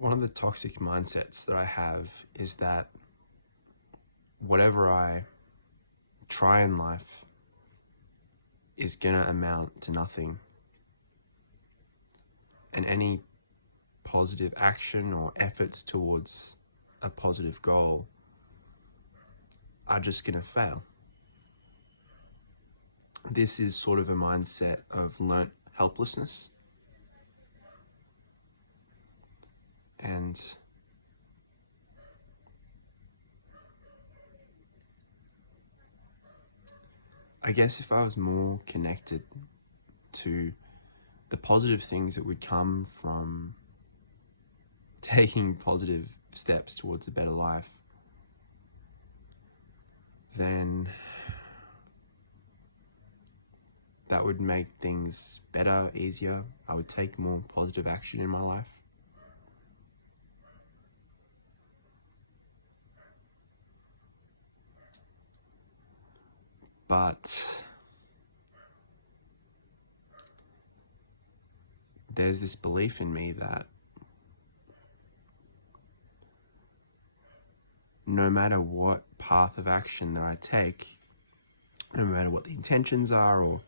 One of the toxic mindsets that I have is that whatever I try in life is gonna amount to nothing. And any positive action or efforts towards a positive goal are just gonna fail. This is sort of a mindset of learnt helplessness. And I guess if I was more connected to the positive things that would come from taking positive steps towards a better life, then that would make things better, easier. I would take more positive action in my life. But there's this belief in me that no matter what path of action that I take, no matter what the intentions are or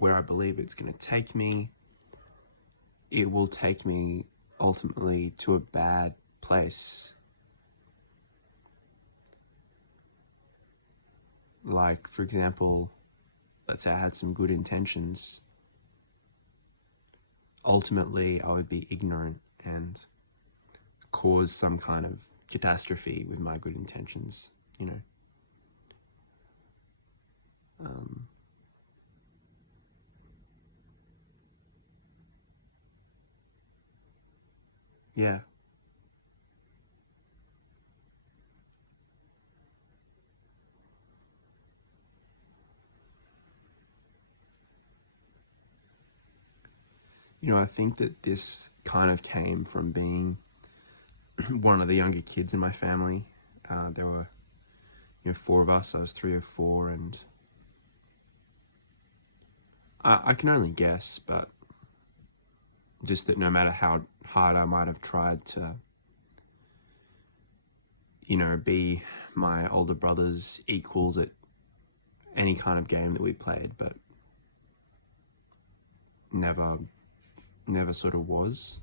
where I believe it's going to take me, it will take me ultimately to a bad place. Like, for example, let's say I had some good intentions. Ultimately, I would be ignorant and cause some kind of catastrophe with my good intentions, you know. Yeah. You know, I think that this kind of came from being one of the younger kids in my family. There were, four of us. I was 3 or 4, and I can only guess, but just that no matter how hard I might have tried to, be my older brother's equals at any kind of game that we played, but never sort of was.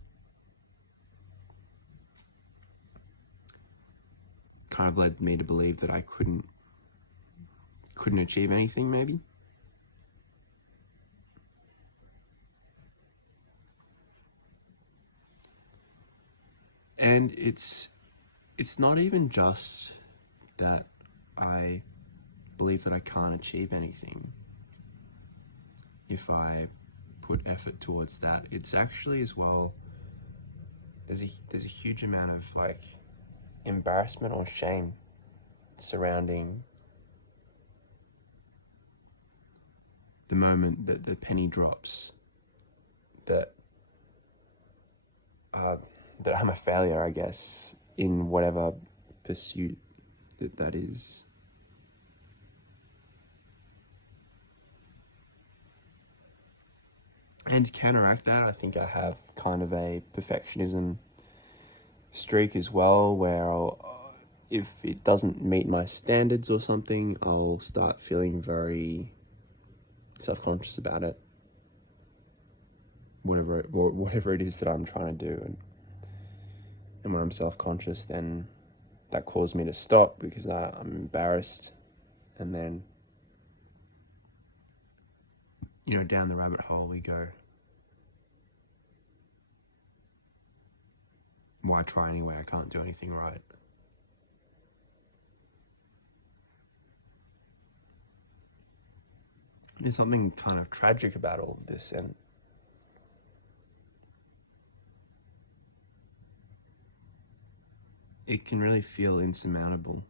Kind of led me to believe that I couldn't achieve anything, maybe. And it's not even just that I believe that I can't achieve anything if I put effort towards that. It's actually as well, there's a huge amount of like embarrassment or shame surrounding the moment that the penny drops that that I'm a failure, I guess, in whatever pursuit that is. And to counteract that, I think I have kind of a perfectionism streak as well, where if it doesn't meet my standards or something, I'll start feeling very self-conscious about it. Whatever it is that I'm trying to do, and when I'm self-conscious, then that caused me to stop because I'm embarrassed, and then down the rabbit hole we go. Why try anyway? I can't do anything right. There's something kind of tragic about all of this, and it can really feel insurmountable.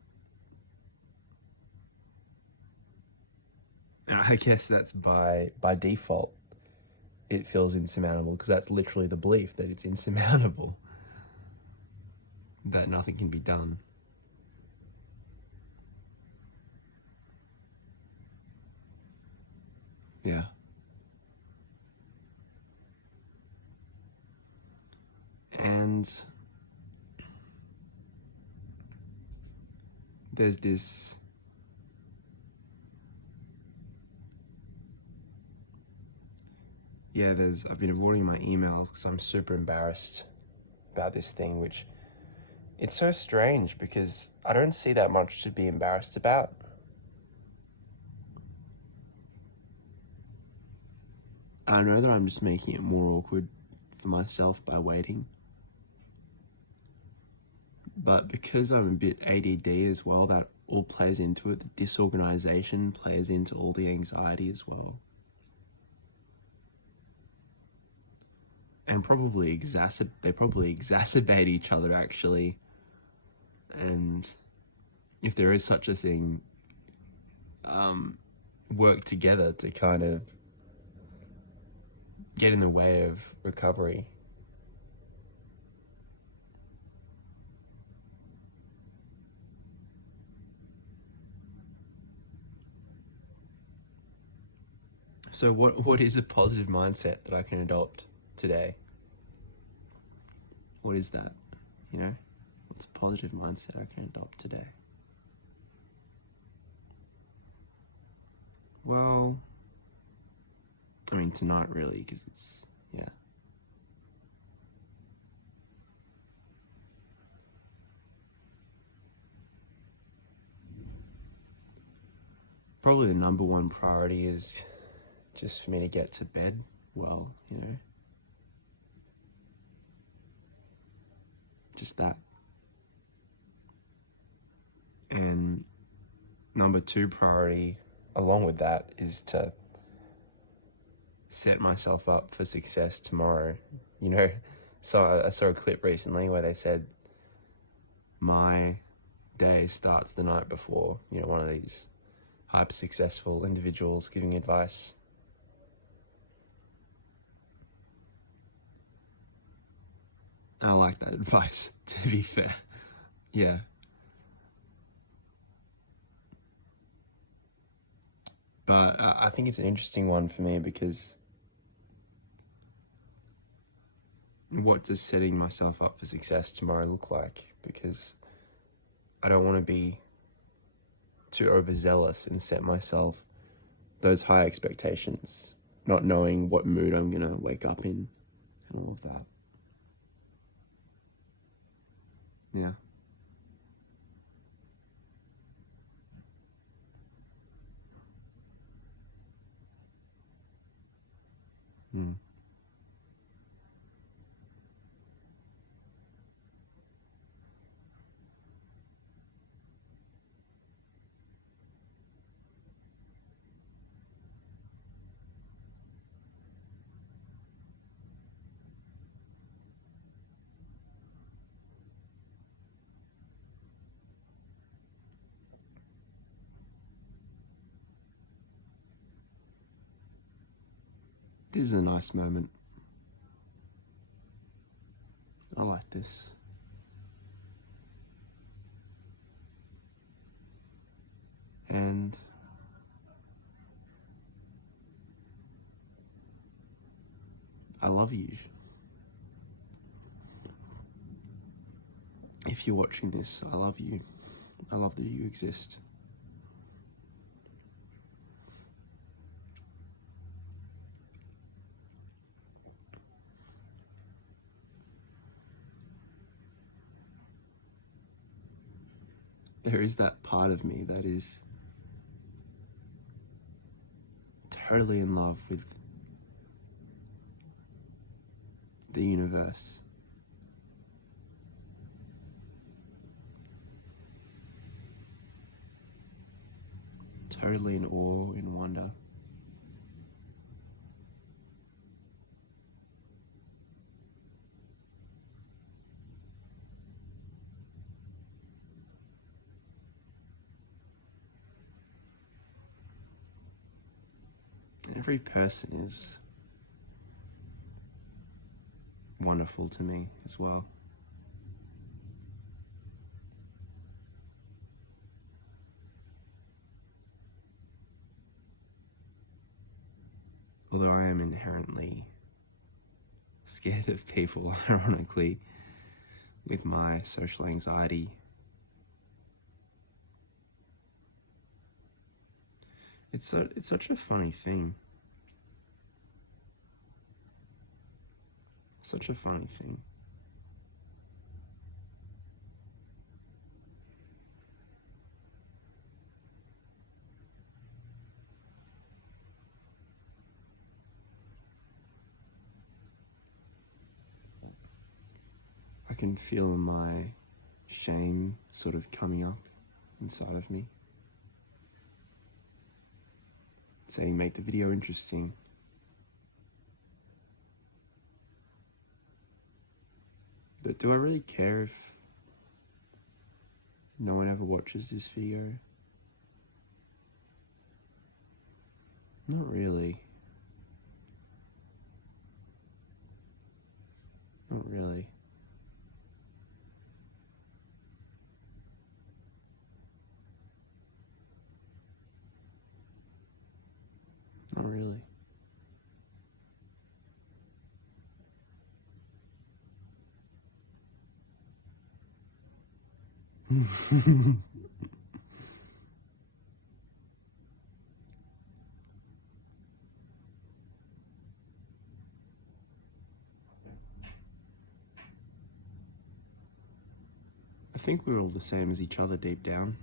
And I guess that's by default. It feels insurmountable because that's literally the belief that it's insurmountable, that nothing can be done. Yeah. And there's this I've been avoiding my emails because I'm super embarrassed about this thing, which it's so strange because I don't see that much to be embarrassed about. I know that I'm just making it more awkward for myself by waiting. But because I'm a bit ADD as well, that all plays into it. The disorganization plays into all the anxiety as well. And they probably exacerbate each other, actually. And if there is such a thing, work together to kind of get in the way of recovery. So what is a positive mindset that I can adopt today? What is that? What's a positive mindset I can adopt today? Well, I mean, tonight really, because it's, Probably the number one priority is just for me to get to bed well, Just that. And number two priority, along with that, is to set myself up for success tomorrow. So I saw a clip recently where they said, my day starts the night before, one of these hyper successful individuals giving advice. I like that advice, to be fair. Yeah. But I think it's an interesting one for me because what does setting myself up for success tomorrow look like? Because I don't want to be too overzealous and set myself those high expectations, not knowing what mood I'm going to wake up in and all of that. Yeah. Mm. This is a nice moment. I like this. And I love you. If you're watching this, I love you. I love that you exist. There is that part of me that is totally in love with the universe. Totally in awe, in wonder. Every person is wonderful to me as well. Although I am inherently scared of people, ironically, with my social anxiety. It's such a funny thing. Such a funny thing. I can feel my shame sort of coming up inside of me, saying make the video interesting. But do I really care if no one ever watches this video? Not really. Not really. Not really. I think we're all the same as each other deep down.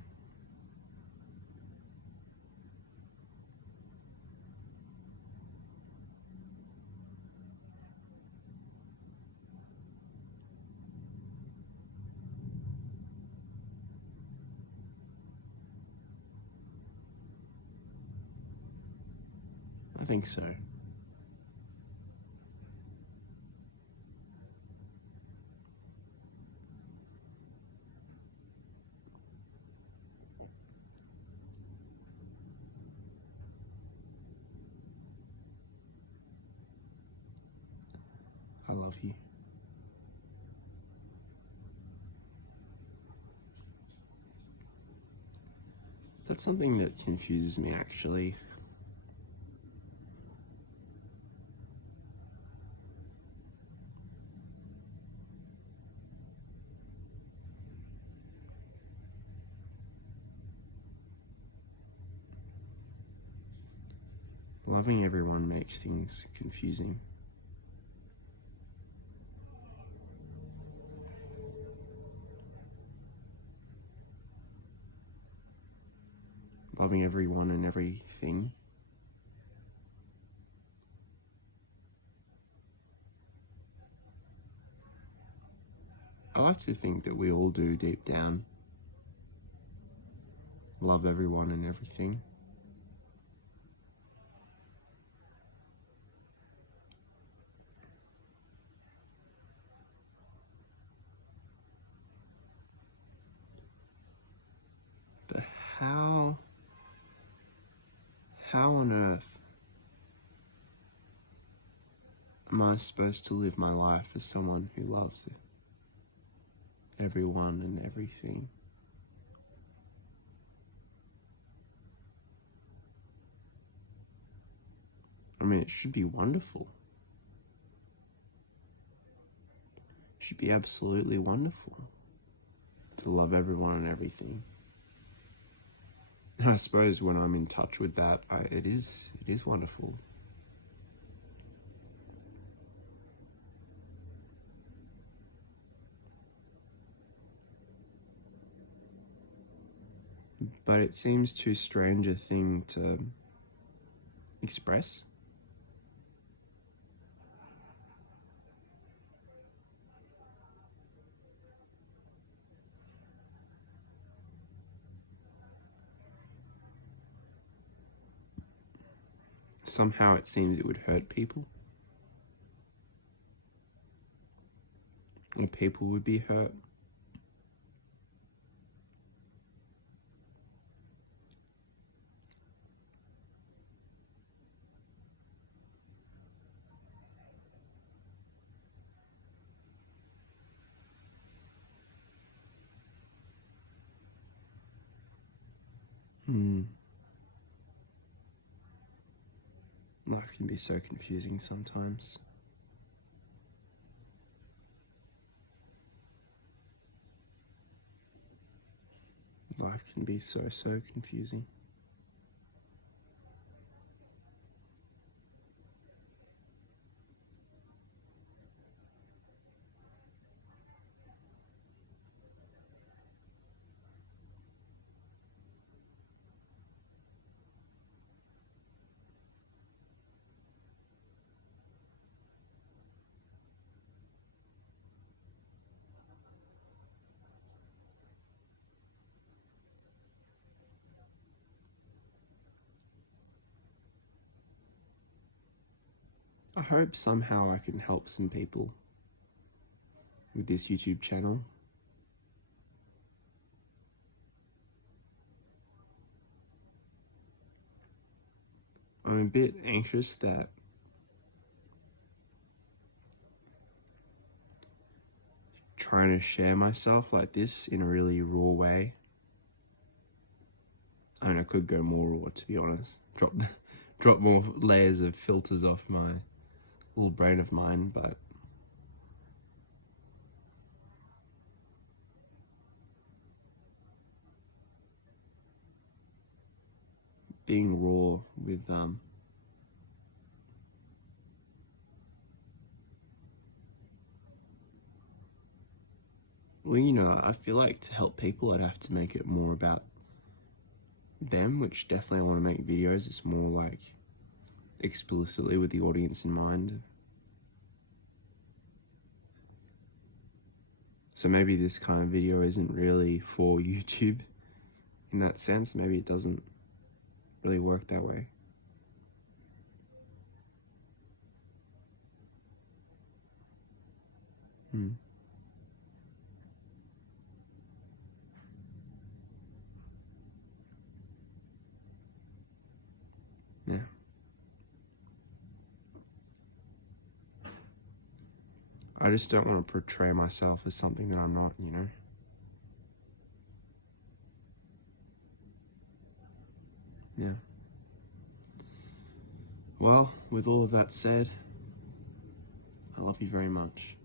I think so. I love you. That's something that confuses me, actually. Loving everyone makes things confusing. Loving everyone and everything. I like to think that we all do deep down. Love everyone and everything. But how on earth am I supposed to live my life as someone who loves everyone and everything? I mean, it should be wonderful. It should be absolutely wonderful to love everyone and everything. And I suppose when I'm in touch with that, it is wonderful. But it seems too strange a thing to express. Somehow it seems it would hurt people. Or people would be hurt. Life can be so confusing sometimes. Life can be so confusing. I hope somehow I can help some people with this YouTube channel. I'm a bit anxious that trying to share myself like this in a really raw way. I mean, I could go more raw, to be honest. Drop more layers of filters off my little brain of mine, but being raw with well, you know, I feel like to help people I'd have to make it more about them, which definitely I want to make videos. It's more like explicitly with the audience in mind. So maybe this kind of video isn't really for YouTube in that sense. Maybe it doesn't really work that way. Yeah. I just don't want to portray myself as something that I'm not, you know? Yeah. Well, with all of that said, I love you very much.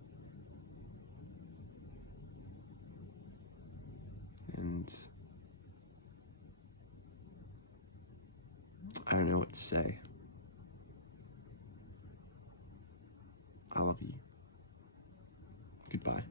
And I don't know what to say. I love you. Goodbye.